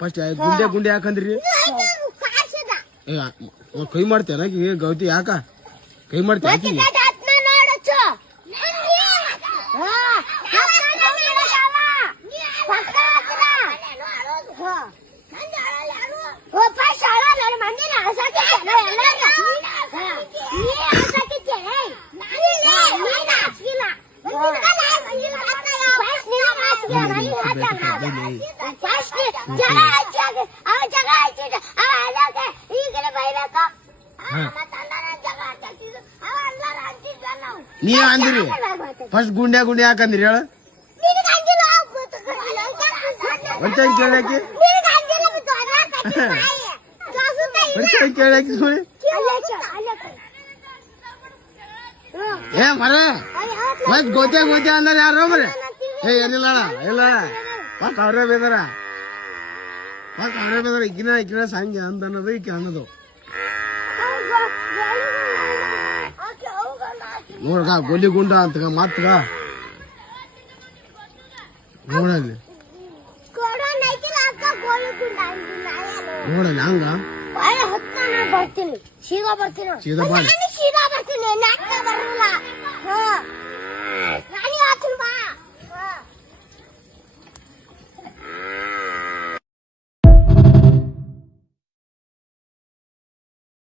first ಗುಂಡೆ ಗುಂಡೆ ಯಾಕಂದ್ರಿ ಕೈ ಮಾಡ್ತೇನ ಗೌತಿ ಯಾಕ ಕೈ ಮಾಡ್ತೇನೆ ನೀ ಅಂದಿರಿ ಫಸ್ಟ್ ಗುಂಡೆ ಗುಂಡೆ ಯಾಕಂದ್ರಿ ಹೇಳ ಕೇಳಾಕಿ ಕೇಳಾಕಿ ಸುಳಿ ಏ ಮರ ಮತ್ ಗೋತೆ ಗೋತೆ ಅಂದಾರ ಯಾರ ಮರ ಏ ಏನಿಲ್ಲ ಇಲ್ಲ ಮತ್ ಅವ್ರೇ ಬೇದಾರ ಈಕಿನ ಸಂಜೆ ಅಂತ ಅನ್ನೋದು ಈಕೆ ಅನ್ನೋದು ನೋಡ್ಗ ಗೋಲಿ ಗುಂಡ ಅಂತ ಮತ್ಗ ನೋಡಲ್ಲಿ ನೋಡಲ್ಲಿ ಹಂಗ ಬರ್ತೀನಿ ಸೀದಾ ಬರ್ತೀನಿ ಸೀದಾ ಬರ್ತೀನಿ ಬರಲ್ಲ